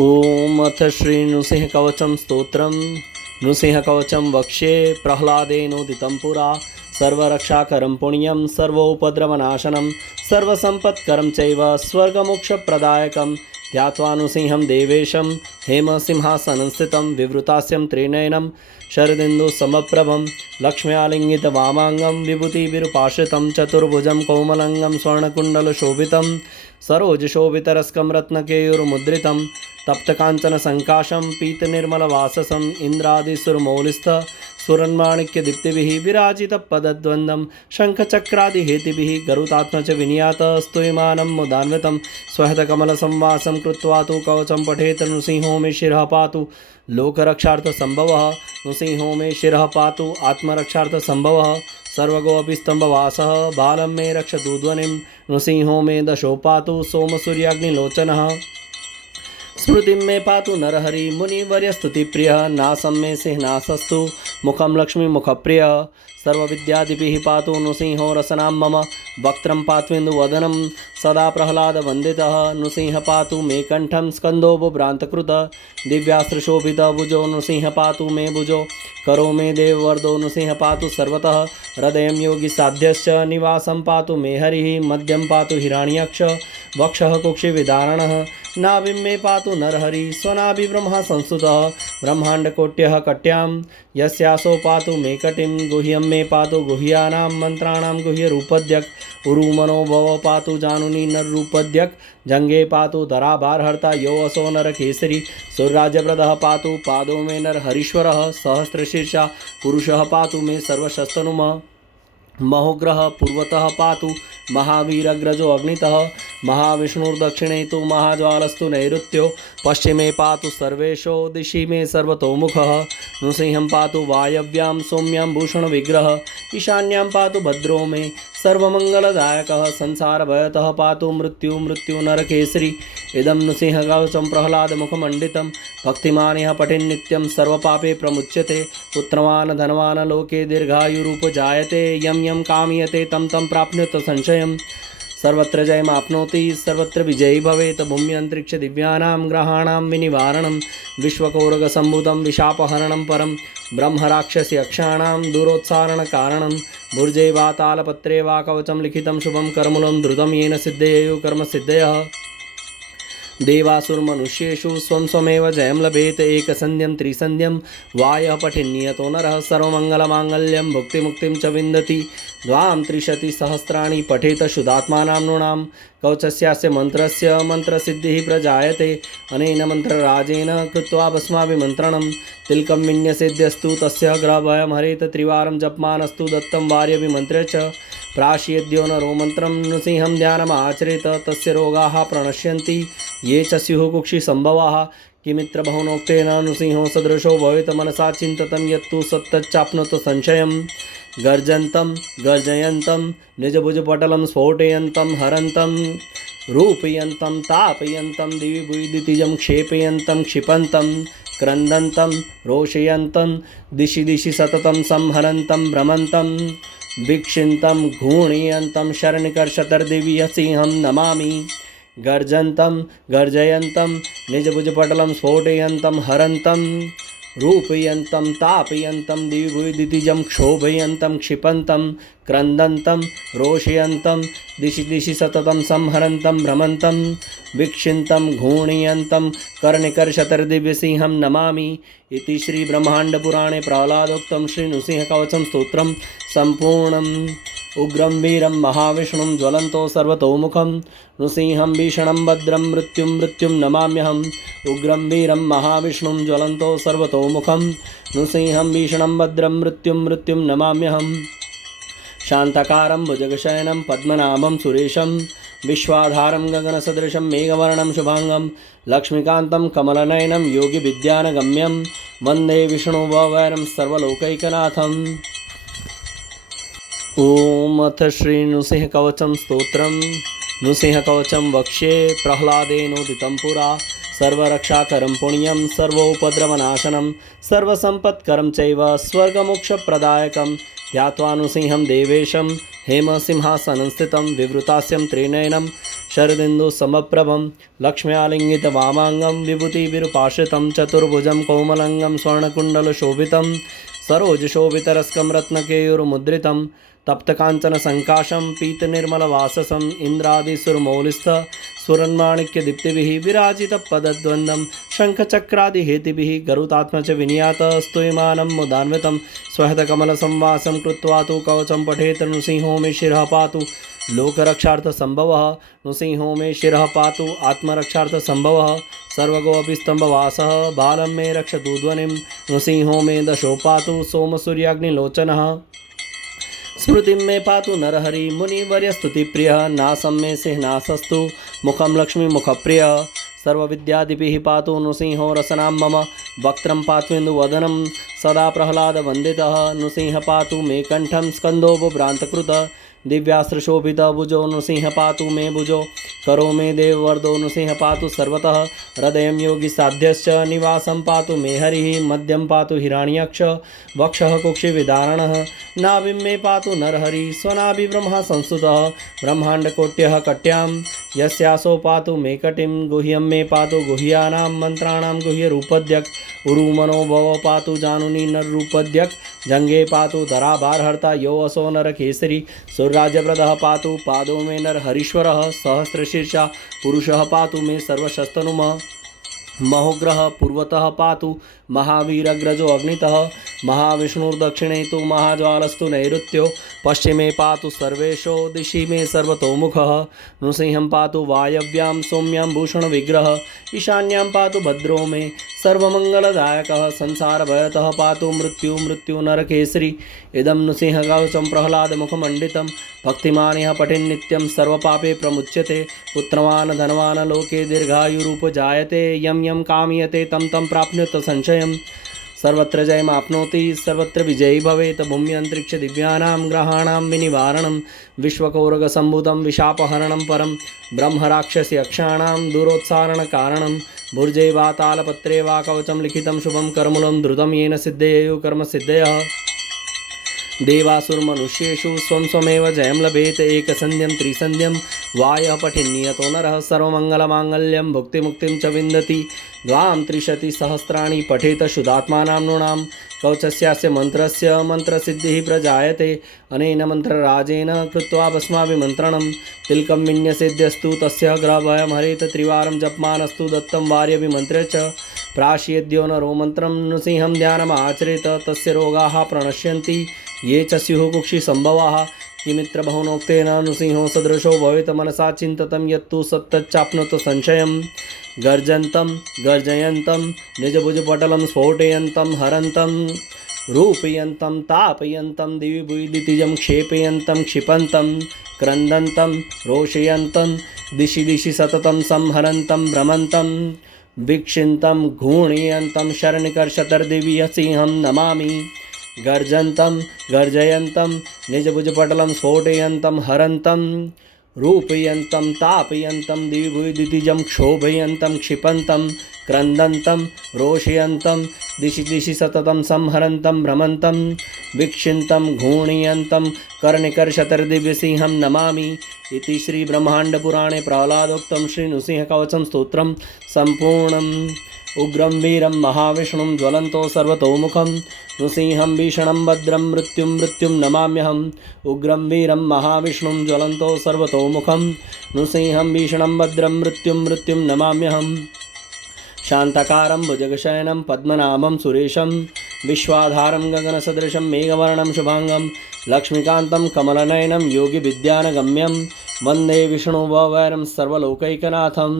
ओम अथ श्री नृसिंह कवचम स्तोत्रम नृसिंह कवचम वक्ष्ये प्रह्लादेनोदितं पुरा सर्वरक्षाकरं पुण्यं सर्वोपद्रवनाशनं सर्वसम्पत्करं चैव स्वर्गमोक्षप्रदायकं ध्यात्वा नृसिंहं देवेशं हेमसिंहासनंस्थितं विवृतास्यं त्रिनयनं शरदिन्दुसमप्रभं लक्ष्म्यालिङ्गितवामाङ्गं विभूतिविरूपाश्रितं चतुर्भुजं कौमलङ्गं स्वर्णकुण्डलशोभितं सरोजशोभितरस्कं रत्नकेयुर्मुद्रितं तप्तकाञ्चनसङ्काशं पीतनिर्मलवाससं इन्द्रादिसुरमौलिस्थ सुरन्माणिक्यदीप्तिभिः विराजितपदद्वन्द्वं शङ्खचक्रादिहेतिभिः गरुतात्मच विनियातः स्तूयमानं मुदान्वितं स्वहतकमलसंवासं कृत्वा तु कवचं पठेत् नृसिंहो मे शिरः पातु लोकरक्षार्थसम्भवः नृसिंहो मे शिरः पातु आत्मरक्षार्थसम्भवः सर्वगोऽपि स्तम्भवासः बालं मे रक्षतु ध्वनिं नृसिंहो मे दशो पातु सोमसूर्याग्निलोचनः स्मृतिं मे पातु नरहरि मुनिवर्यस्तुतिप्रियः नासं मे सिंहनासस्तु मुखं लक्ष्मीमुखप्रियः सर्वविद्यादिभिः पातु नृसिंहो रसनां मम वक्त्रं पात्वेन्दुवदनं सदा प्रह्लादवन्दितः नृसिंह पातु मे कण्ठं स्कन्दो बुभ्रान्तकृतः दिव्यास्त्रशोभितभुजो नृसिंह पातु मे भुजो करो मे देववर्धो नृसिंह पातु सर्वतः हृदयं योगिसाध्यश्च निवासं पातु मे हरिः मध्यं पातु हिरण्यक्ष वक्षः कुक्षिविदारणः नाभिं मे पातु नरहरि स्वनाभिब्रह्मा संस्तुतः ब्रह्माण्डकोट्यः कट्यां यस्यासो पातु मे कटिं गुह्यं मे पातु गुह्यानां मन्त्राणां गुह्यरूपद्यक् उरुमनो भव पातु जानुनी नररूपद्यक् जङ्गे पातु धराभारहर्ता यो असो नरकेसरी सुरराज्यप्रदः पातु पादो मे नरहरीश्वरः सहस्रशीर्षा पुरुषः पातु मे सर्वशस्तनुमः महोग्रह पूर्वतः पातु महावीरग्रजो अग्नितः महाविष्णुर्दक्षिणे तु महाज्वालस्तु नैऋत्यो पश्चिमे पातु सर्वेशो दिशि मे सर्वतोमुखः नृसिंहं पातु वायव्यां सौम्यां भूषणविग्रहः ईशान्यां पातु भद्रो मे सर्वमङ्गलदायकः संसारभयतः पातु मृत्युनरकेसरी इदं नृसिंहकवचं प्रह्लादमुखमण्डितं भक्तिमान् यः पठेन्नित्यं सर्वपापे प्रमुच्यते पुत्रवान् धनवान् लोके दीर्घायुरुपजायते यं यं कामयते तं तं प्राप्नोति संशयम् सर्वत्र जयमाप्नोति सर्वत्र विजयी भवेत् भूम्यन्तरिक्ष दिव्यानां ग्रहाणां विनिवारणं विश्वकौरगसम्भूतं विशापहरणं परं ब्रह्मराक्षसयक्षाणां दूरोत्सारणकारणं भुर्जे वा तालपत्रे वा कवचं लिखितं शुभं करमूलं द्रुतं येन सिद्धेयुः कर्मसिद्धयः देवासुरमनुष्येषु स्वं स्वमेव जयं लभेत एकसन्ध्यं त्रिसन्ध्यं वायः पठेन्नियतो नरः सर्वमङ्गलमाङ्गल्यं भुक्तिमुक्तिं च विन्दति द्वां त्रिशतिसहस्राणि पठेत शुद्धात्मानां नृणां कवचस्यास्य मन्त्रस्य मन्त्रसिद्धिः प्रजायते अनेन मन्त्रराजेन कृत्वा भस्माभिमन्त्रणं तिलकं विन्यसेद्यस्तु तस्य ग्रहभयं हरेत त्रिवारं जपमानस्तु दत्तं वार्यभिमन्त्र्य च प्राश्यद्यो नरो मन्त्रं नृसिंहं ध्यानमाचरेत तस्य रोगाः प्रणश्यन्ति ये च स्युः कुक्षिसम्भवाः किमित्र बहुनोक्तेन नृसिंहो सदृशो भवेत् मनसा चिन्ततं यत्तु सत्तच्चाप्नोत संशयं गर्जन्तं गर्जयन्तं निजभुजपटलं स्फोटयन्तं हरन्तं रूपयन्तं तापयन्तं दिवि भुवि दितिजं क्षेपयन्तं क्षिपन्तं क्रन्दन्तं रोषयन्तं दिशि दिशि सततं संहरन्तं भ्रमन्तं वीक्षिन्तं घूर्णयन्तं शरणिकर्षतर्दिव्यसिंहं नमामि गर्जन्तं गर्जयन्तं निजभुजपटलं स्फोटयन्तं हरन्तं रूपयन्तं तापयन्तं दिविभुविदितिजं क्षोभयन्तं क्षिपन्तं क्रन्दन्तं रोषयन्तं दिशि दिशि सततं संहरन्तं भ्रमन्तं वीक्षिन्तं घूर्णयन्तं कर्णिकर्षतर्दिव्यसिंहं नमामि इति श्रीब्रह्माण्डपुराणे प्रह्लादोक्तं श्रीनृसिंहकवचं स्तोत्रं सम्पूर्णम् उग्रं वीरं महाविष्णुं ज्वलन्तो सर्वतोमुखं नृसिंहं भीषणं भद्रं मृत्युं नमाम्यहम् उग्रं वीरं महाविष्णुं ज्वलन्तो सर्वतोमुखं नृसिंहं भीषणं भद्रं मृत्युं नमाम्यहम् शान्तकारं भुजगशयनं पद्मनाभं सुरेशं विश्वाधारं गगनसदृशं मेघवर्णं शुभांगं लक्ष्मीकान्तं कमलनयनं योगिविद्यानगम्यं वन्दे विष्णुवैरं सर्वलोकैकनाथम् ओम अथ श्री नृसिंह कवचं स्तोत्रम नृसिंह कवचं वक्ष्ये प्रह्लादेनोदितं पुरा सर्वरक्षाकरं पुण्यं सर्वोपद्रवनाशनं सर्वसम्पत्करं चैव स्वर्गमोक्षप्रदायकं ध्यात्वा नृसिंहं देवेशं हेमसिंहासनं स्थितं विवृतास्यं त्रिनयनं शरदिन्दुसमप्रभं लक्ष्म्यालिङ्गितवामाङ्गं विभूतिविरूपाश्रितं चतुर्भुजं कोमलङ्गं स्वर्णकुण्डलशोभितं सरोजशोभितरस्कं रत्नकेयूरमुद्रितं तप्तकाञ्चनसङ्काशं पीतनिर्मलवाससं इन्द्रादिसुरमौलिस्थ सुरन्माणिक्यदीप्तिभिः विराजितपदद्वन्द्वं शङ्खचक्रादिहेतिभिः गरुतात्मच विनियातः स्तूयमानं मुदान्वितं स्वहतकमलसंवासं कृत्वा तु कवचं पठेत् नृसिंहो मे शिरः पातु लोकरक्षार्थसम्भवः नृसिंहो मे शिरः पातु आत्मरक्षार्थसम्भवः सर्वगोऽपि स्तम्भवासः बालं मे रक्षतु ध्वनिं नृसिंहो मे दशो पातु सोमसूर्याग्निलोचनः स्मृतिं मे पातु नरहरि मुनिवर्यस्तुतिप्रियः नासं मे सिंहनासस्तु मुखं लक्ष्मीमुखप्रियः सर्वविद्यादिभिः पातु नृसिंहो रसनां मम वक्त्रं पात्वेन्दुवदनं सदा प्रह्लादवन्दितः नृसिंह पातु मे कण्ठं स्कन्दोपभ्रान्तकृतः दिव्यास्त्रशोभितभुजो नृसिंह पातु मे भुजो करो मे देववर्धो नृसिंह पातु सर्वतः हृदयं योगिसाध्यश्च निवासं पातु मे हरिः मध्यं पातु हिरण्यक्ष वक्षः कुक्षिविदारणः नाभिं मे पातु नरहरि स्वनाभिब्रह्मा संस्तुतः ब्रह्माण्डकोट्यः कट्यां यस्यासो पातु मे कटिं गुह्यं मे पातु गुह्यानां मन्त्राणां गुह्यरूपद्यक् उरुमनोभव पातु जानुनी नररूपद्यक् जङ्गे पातु धराभारहर्ता यो असो नरकेसरी सुरराज्यप्रदः पातु पादो मे नरहरीश्वरः सहस्रशीर्षा पुरुषः पातु मे सर्वशस्तनुमः महोग्रह पूर्वतः पातु महावीरग्रजो अग्नितः महाविष्णुर्दक्षिणे तु महाज्वालस्तु नैऋत्यो पश्चिमे पातु सर्वेशो दिशि मे सर्वतोमुखः नृसिंहं पातु वायव्यां सौम्यां भूषणविग्रह ईशान्यां पातु भद्रो मे सर्वमङ्गलदायकः संसारभयतः पातु मृत्युनरकेसरी इदं नृसिंहकवचं प्रह्लादमुखमण्डितं भक्तिमानिः पठेन्नित्यं सर्वपापे प्रमुच्यते पुत्रवान् धनवान् लोके दीर्घायुरुपजायते यं यं कामयते तं तं प्राप्नोति संशयम् सर्वत्र जयमाप्नोति सर्वत्र विजयी भवेत् भूम्यन्तरिक्ष दिव्यानां ग्रहाणां विनिवारणं विश्वकौरगसम्भूतं विशापहरणं परं ब्रह्मराक्षसयक्षाणां दूरोत्सारणकारणं भुर्जे वा तालपत्रे वा कवचं लिखितं शुभं करमूलं द्रुतं येन सिद्धेयुः कर्मसिद्धयः देवासुरमनुष्येषु स्वं स्वमेव जयं लभेत एकसन्ध्यं त्रिसन्ध्यं वायः पठेन्नियतो नरः सर्वमङ्गलमाङ्गल्यं भुक्तिमुक्तिं च विन्दति द्वां त्रिशतिसहस्राणि पठेत शुद्धात्मानां नृणां कवचस्यास्य मन्त्रस्य मन्त्रसिद्धिः प्रजायते अनेन मन्त्रराजेन कृत्वा भस्माभिमन्त्रणं तिलकं विन्यसेद्यस्तु तस्य ग्रहभयं हरेत त्रिवारं जपमानस्तु दत्तं वार्यभिमन्त्रे च प्राश्येद्यो नरो मन्त्रं नृसिंहं ध्यानमाचरेत तस्य रोगाः प्रणश्यन्ति ये च स्युः कुक्षिसम्भवाः किमित्र बहुनोक्तेन नृसिंहो सदृशो भवेत् मनसा चिन्ततं यत्तु सत्तच्चाप्नोति संशयं गर्जन्तं गर्जयन्तं निजभुजपटलं स्फोटयन्तं हरन्तं रूपयन्तं तापयन्तं दिवि भुवि दितिजं क्षेपयन्तं क्षिपन्तं क्रन्दन्तं रोषयन्तं दिशि दिशि सततं संहरन्तं भ्रमन्तं वीक्षिन्तं घूर्णयन्तं शरणिकर्षतर्दिव्यसिंहं नमामि गर्जन्तं गर्जयन्तं निजभुजपटलं स्फोटयन्तं हरन्तं रूपयन्तं तापयन्तं दिवि दितिजं क्षोभयन्तं क्षिपन्तं क्रन्दन्तं रोषयन्तं दिशि दिशि सततं संहरन्तं भ्रमन्तं वीक्षिन्तं घूर्णयन्तं कर्णिकर्षतर्दिव्यसिंहं नमामि इति श्रीब्रह्माण्डपुराणे प्रह्लादोक्तं श्रीनृसिंहकवचं स्तोत्रं सम्पूर्णम् उग्रं वीरं महाविष्णुं ज्वलन्तो सर्वतोमुखं नृसिंहं भीषणं भद्रं मृत्युं नमाम्यहम् उग्रं वीरं महाविष्णुं ज्वलन्तो सर्वतोमुखं नृसिंहं भीषणं भद्रं मृत्युं नमाम्यहम् शान्तकारं भुजगशयनं पद्मनाभं सुरेशं विश्वाधारं गगनसदृशं मेघवर्णं शुभांगं लक्ष्मीकान्तं कमलनयनं योगिविद्यानगम्यं वन्दे विष्णुवैरं सर्वलोकैकनाथम्।